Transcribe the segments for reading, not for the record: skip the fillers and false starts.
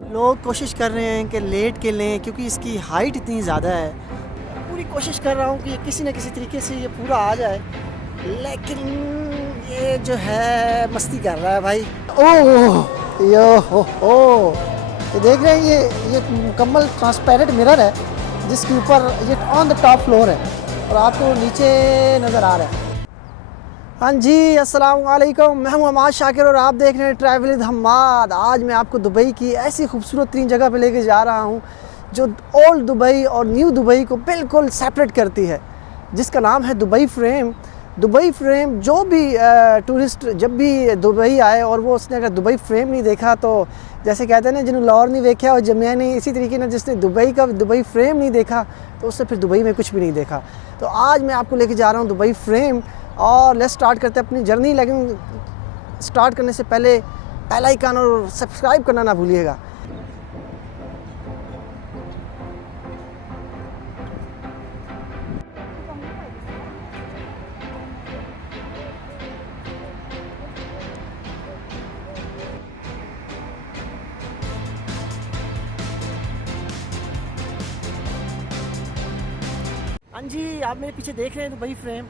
लोग कोशिश कर रहे हैं कि लेट के लें क्योंकि इसकी हाइट इतनी ज़्यादा है। पूरी कोशिश कर रहा हूँ कि ये किसी न किसी तरीके से ये पूरा आ जाए, लेकिन ये जो है मस्ती कर रहा है भाई। ओह यो हो, ये देख रहे हैं, ये मुकम्मल ट्रांसपेरेंट मिरर है जिसके ऊपर ये ऑन द टॉप फ्लोर है और आपको नीचे नज़र आ रहा है। हाँ जी, अस्सलाम वालेकुम, मैं हूँ अमाद शाकिर और आप देख रहे हैं ट्रैवल विद हम्माद। आज मैं आपको दुबई की ऐसी खूबसूरत 3 जगह पे लेके जा रहा हूँ जो ओल्ड दुबई और न्यू दुबई को बिल्कुल सेपरेट करती है, जिसका नाम है दुबई फ्रेम। दुबई फ्रेम, जो भी टूरिस्ट जब भी दुबई आए और वो उसने अगर दुबई फ्रेम नहीं देखा तो जैसे कहते हैं ना, जिन्होंने लाहौर नहीं देखा और जमिया नहीं, इसी तरीके ना जिसने दुबई फ्रेम नहीं देखा तो उससे फिर दुबई में कुछ भी नहीं देखा। तो आज मैं आपको लेके जा रहा हूँ दुबई फ्रेम और लेट्स स्टार्ट करते हैं अपनी जर्नी। लेकिन स्टार्ट करने से पहले बेल आइकन और सब्सक्राइब करना ना भूलिएगा। हाँ जी, आप मेरे पीछे देख रहे हैं दुबई फ्रेम।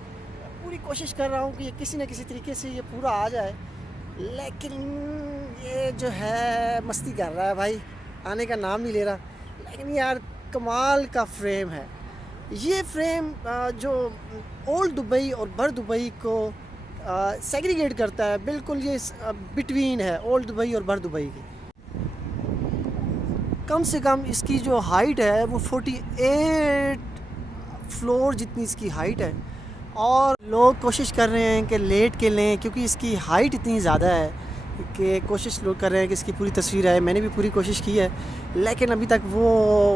पूरी कोशिश कर रहा हूँ कि ये किसी न किसी तरीके से ये पूरा आ जाए, लेकिन ये जो है मस्ती कर रहा है भाई, आने का नाम नहीं ले रहा। लेकिन यार कमाल का फ्रेम है ये फ्रेम, जो ओल्ड दुबई और बर दुबई को सेग्रीगेट करता है। बिल्कुल ये बिटवीन है ओल्ड दुबई और बर दुबई की। कम से कम इसकी जो हाइट है वो 48 फ्लोर जितनी इसकी हाइट है और लोग कोशिश कर रहे हैं कि लेट के लें क्योंकि इसकी हाइट इतनी ज़्यादा है कि कोशिश लोग कर रहे हैं कि इसकी पूरी तस्वीर आए। मैंने भी पूरी कोशिश की है, लेकिन अभी तक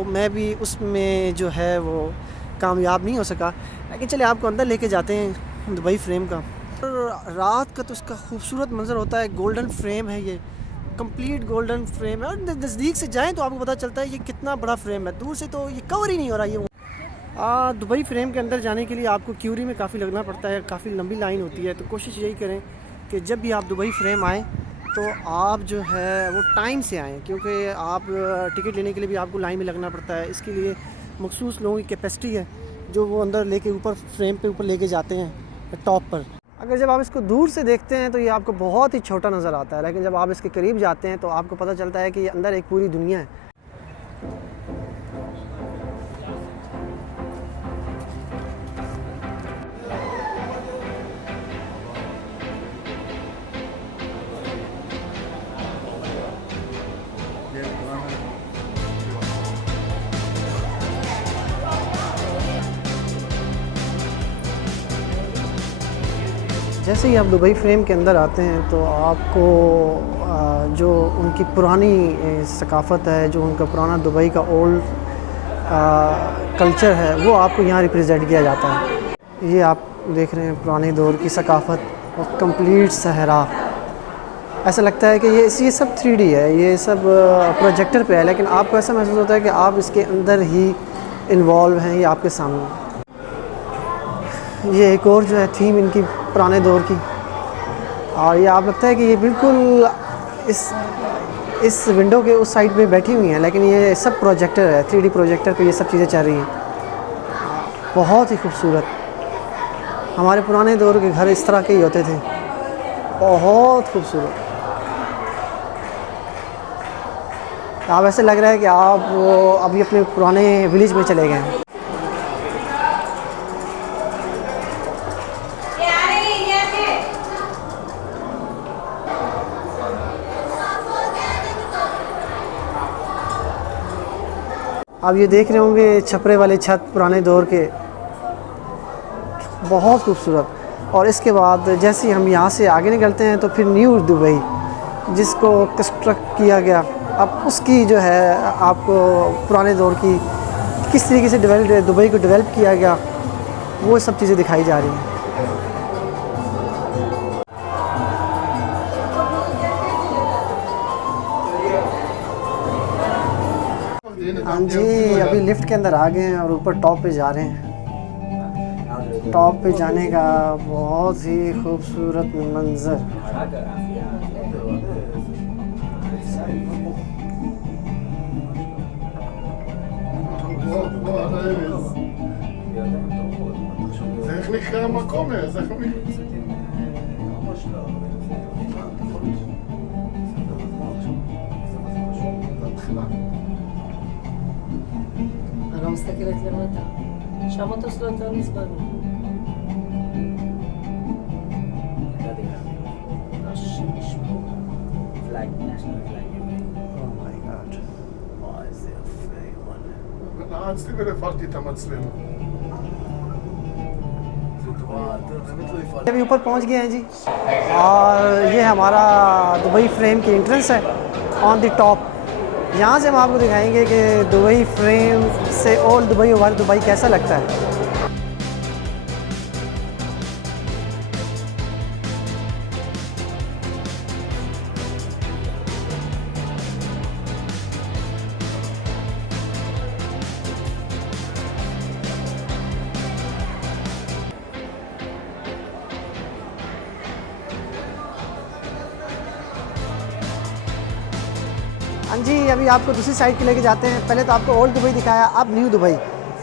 मैं भी उसमें जो है वो कामयाब नहीं हो सका। लेकिन चले आपको अंदर लेके जाते हैं दुबई फ्रेम का। और रात का तो इसका खूबसूरत मंजर होता है। गोल्डन फ्रेम है, ये कंप्लीट गोल्डन फ्रेम है और नज़दीक से जाएँ तो आपको पता चलता है ये कितना बड़ा फ्रेम है। दूर से तो ये कवर ही नहीं हो रहा ये। दुबई फ्रेम के अंदर जाने के लिए आपको क्यूरी में काफ़ी लगना पड़ता है, काफ़ी लंबी लाइन होती है। तो कोशिश यही करें कि जब भी आप दुबई फ्रेम आएँ तो आप जो है वो टाइम से आएँ, क्योंकि आप टिकट लेने के लिए भी आपको लाइन में लगना पड़ता है। इसके लिए मखसूस लोगों की कैपेसिटी है जो वो अंदर लेके ऊपर फ्रेम पे ऊपर लेके जाते हैं टॉप पर। अगर जब आप इसको दूर से देखते हैं तो ये आपको बहुत ही छोटा नज़र आता है, लेकिन जब आप इसके करीब जाते हैं तो आपको पता चलता है कि ये अंदर एक पूरी दुनिया है। जैसे ही आप दुबई फ्रेम के अंदर आते हैं तो आपको जो उनकी पुरानी सकाफ़त है, जो उनका पुराना दुबई का ओल्ड कल्चर है, वो आपको यहाँ रिप्रेजेंट किया जाता है। ये आप देख रहे हैं पुराने दौर की सकाफ़त और कंप्लीट सहरा। ऐसा लगता है कि ये सब 3D है, ये सब प्रोजेक्टर पे है, लेकिन आपको ऐसा महसूस होता है कि आप इसके अंदर ही इन्वॉल्व हैं। ये आपके सामने ये एक और जो है थीम इनकी पुराने दौर की, और ये आप लगता है कि ये बिल्कुल इस विंडो के उस साइड पे बैठी हुई हैं, लेकिन ये सब प्रोजेक्टर है, 3D प्रोजेक्टर पे ये सब चीज़ें चल रही हैं। बहुत ही खूबसूरत। हमारे पुराने दौर के घर इस तरह के ही होते थे, बहुत खूबसूरत। आप ऐसे लग रहा है कि आप अभी अपने पुराने विलेज में चले गए हैं। आप ये देख रहे होंगे छपरे वाले छत पुराने दौर के, बहुत खूबसूरत। और इसके बाद जैसे ही हम यहाँ से आगे निकलते हैं तो फिर न्यू दुबई, जिसको कंस्ट्रक्ट किया गया, अब उसकी जो है आपको पुराने दौर की किस तरीके से दुबई को डेवलप किया गया, वो सब चीज़ें दिखाई जा रही हैं। हाँ जी, अभी लिफ्ट के अंदर आ गए हैं और ऊपर टॉप पे जा रहे हैं। टॉप पे जाने का बहुत ही खूबसूरत मंजर। המקום, זה איך אומרים? אני לא מסתכלת למטה. שם מטוס לא יותר מזמן. נעצתי ולפרתי את המצלמה. अभी ऊपर पहुंच गए हैं जी और ये हमारा दुबई फ्रेम की एंट्रेंस है ऑन द टॉप। यहाँ से हम आपको दिखाएंगे कि दुबई फ्रेम से ओल्ड दुबई वाला दुबई कैसा लगता है। हाँ जी, अभी आपको दूसरी साइड के लेके जाते हैं। पहले तो आपको ओल्ड दुबई दिखाया, अब न्यू दुबई।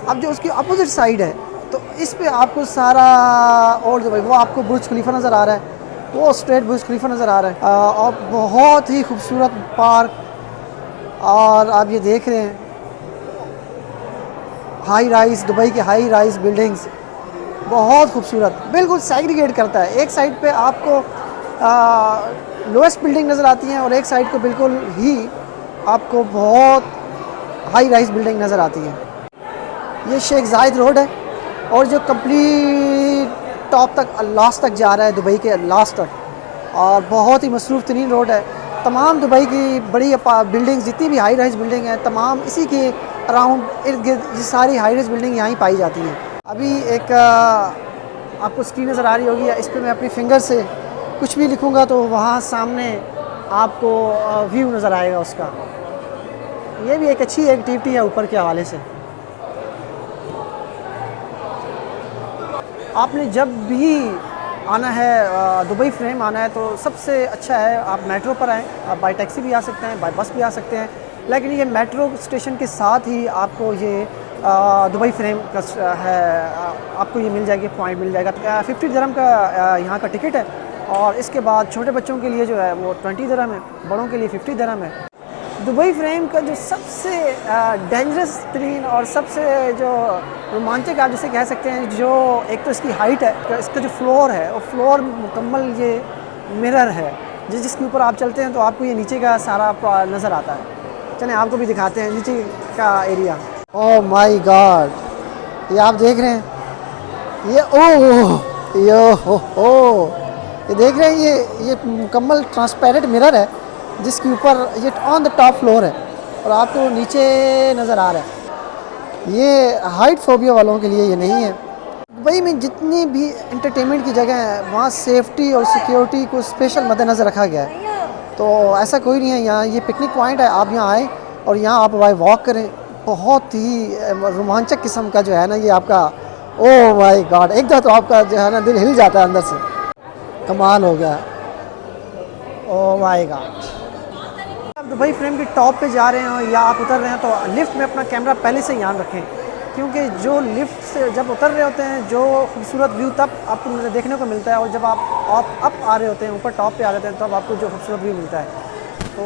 अब जो उसकी अपोजिट साइड है तो इस पे आपको सारा ओल्ड दुबई, वो आपको बुर्ज खलीफा नज़र आ रहा है, वो स्ट्रेट बुर्ज खलीफा नज़र आ रहा है और बहुत ही खूबसूरत पार्क। और आप ये देख रहे हैं हाई राइज, दुबई के हाई राइज बिल्डिंग्स बहुत खूबसूरत, बिल्कुल सेग्रीगेट करता है। एक साइड पे आपको लोएस्ट बिल्डिंग नज़र आती हैं और एक साइड को बिल्कुल ही आपको बहुत हाई राइज बिल्डिंग नज़र आती है। ये शेख जायद रोड है और जो कंप्लीट टॉप तक लास्ट तक जा रहा है, दुबई के लास्ट तक, और बहुत ही मसरूफ़ तरीन रोड है। तमाम दुबई की बड़ी बिल्डिंग्स, जितनी भी हाई राइज बिल्डिंग हैं, तमाम इसी के अराउंड इर्द गिर्द ये सारी हाई राइज बिल्डिंग यहाँ ही पाई जाती हैं। अभी एक आपको स्क्रीन नज़र आ रही होगी, इस पर मैं अपनी फिंगर से कुछ भी लिखूँगा तो वहाँ सामने आपको व्यू नज़र आएगा उसका। ये भी एक अच्छी एक्टिविटी है ऊपर के हवाले से। आपने जब भी आना है दुबई फ्रेम आना है तो सबसे अच्छा है आप मेट्रो पर आएँ। आप बाई टैक्सी भी आ सकते हैं, बाई बस भी आ सकते हैं, लेकिन ये मेट्रो स्टेशन के साथ ही आपको ये दुबई फ्रेम का है, आपको ये मिल जाएगी, पॉइंट मिल जाएगा। 50 दिरहम का यहाँ का टिकट है और इसके बाद छोटे बच्चों के लिए जो है वो 20 दिरहम है, बड़ों के लिए 50 दिरहम है। दुबई फ्रेम का जो सबसे डेंजरस तरीन और सबसे जो रोमांचक आप जिसे कह सकते हैं, जो एक तो इसकी हाइट है, तो इसका जो फ्लोर है वो फ्लोर मुकम्मल ये मिरर है, जिसके ऊपर आप चलते हैं तो आपको ये नीचे का सारा नज़र आता है। चलें आपको भी दिखाते हैं नीचे का एरिया। ओह माय गॉड, ये आप देख रहे हैं, ये ओह यो ये देख रहे हैं, ये मुकम्मल ट्रांसपेरेंट मिरर है जिसके ऊपर ये ऑन द टॉप फ्लोर है और आपको नीचे नज़र आ रहा है। ये हाइट फोबिया वालों के लिए ये नहीं है। दुबई में जितनी भी एंटरटेनमेंट की जगह है वहाँ सेफ्टी और सिक्योरिटी को स्पेशल मद्देनज़र रखा गया है, तो ऐसा कोई नहीं है। यहाँ ये पिकनिक पॉइंट है, आप यहाँ आएँ और यहाँ आप वॉक करें। बहुत ही रोमांचक किस्म का जो है ना ये आपका, ओह माय गॉड, एक तो आपका जो है ना दिल हिल जाता है अंदर से। कमाल हो गया, ओह माय गॉड। आप दुबई फ्रेम के टॉप पे जा रहे हैं या आप उतर रहे हैं तो लिफ्ट में अपना कैमरा पहले से ध्यान रखें, क्योंकि जो लिफ्ट से जब उतर रहे होते हैं जो खूबसूरत व्यू तब आपको देखने को मिलता है, और जब आप अप आ रहे होते हैं, ऊपर टॉप पे आ रहे होते हैं, तब आपको जो खूबसूरत व्यू मिलता है। तो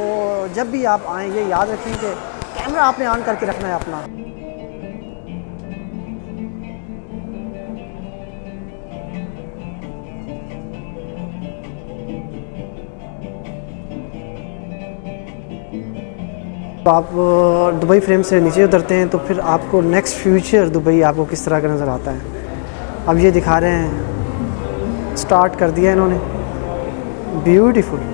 जब भी आप आएँ ये याद रखें कि कैमरा आपने ऑन करके रखना है अपना। तो आप दुबई फ्रेम से नीचे उतरते हैं तो फिर आपको नेक्स्ट फ्यूचर दुबई आपको किस तरह का नज़र आता है। अब ये दिखा रहे हैं, स्टार्ट कर दिया इन्होंने, ब्यूटीफुल।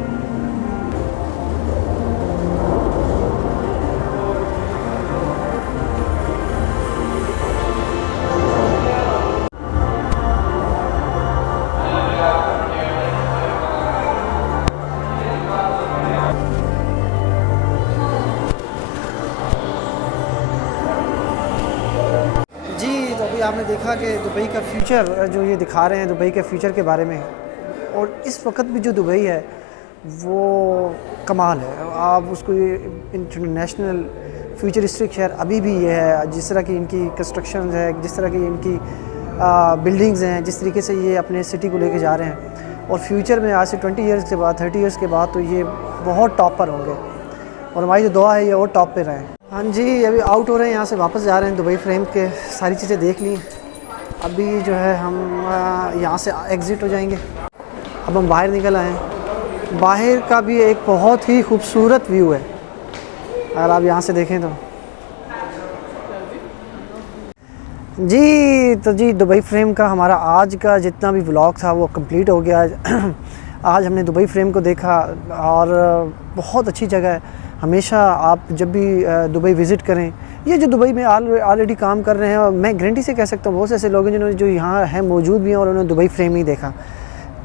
आपने देखा कि दुबई का फ्यूचर जो ये दिखा रहे हैं, दुबई के फ्यूचर के बारे में, और इस वक्त भी जो दुबई है वो कमाल है। आप उसको ये इंटरनेशनल फ्यूचरिस्टिक शहर अभी भी ये है, जिस तरह की इनकी कंस्ट्रक्शन है, जिस तरह की इनकी बिल्डिंग्स हैं, जिस तरीके से ये अपने सिटी को लेके जा रहे हैं, और फ्यूचर में आज से 20 ईयर्स के बाद, 30 ईयर्स के बाद तो ये बहुत टॉप पर होंगे, और हमारी जो दुआ है ये और टॉप पे रहें। हाँ जी, अभी आउट हो रहे हैं, यहाँ से वापस जा रहे हैं दुबई फ्रेम के, सारी चीज़ें देख ली। अभी जो है हम यहाँ से एग्ज़िट हो जाएंगे। अब हम बाहर निकल आए हैं। बाहर का भी एक बहुत ही खूबसूरत व्यू है, अगर आप यहाँ से देखें तो। जी दुबई फ्रेम का हमारा आज का जितना भी व्लॉग था वो कंप्लीट हो गया। आज हमने दुबई फ्रेम को देखा, और बहुत अच्छी जगह है। हमेशा आप जब भी दुबई विज़िट करें, ये जो दुबई में ऑलरेडी काम कर रहे हैं, और मैं गारंटी से कह सकता हूँ बहुत से ऐसे लोग हैं जिन्होंने, जो यहाँ हैं मौजूद भी हैं और उन्होंने दुबई फ्रेम नहीं देखा।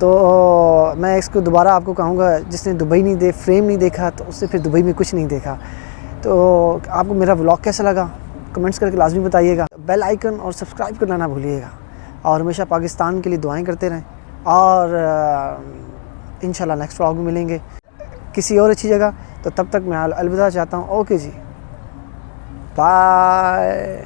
तो मैं इसको दोबारा आपको कहूँगा, जिसने दुबई फ्रेम नहीं देखा तो उसने फिर दुबई में कुछ नहीं देखा। तो आपको मेरा व्लॉग कैसा लगा कमेंट्स करके लाजमी बताइएगा। बेल आइकन और सब्सक्राइब करना ना भूलिएगा, और हमेशा पाकिस्तान के लिए दुआएं करते रहें, और इंशाल्लाह नेक्स्ट व्लॉग में मिलेंगे किसी और अच्छी जगह। तो तब तक मैं अलविदा चाहता हूँ। ओके जी, बाय।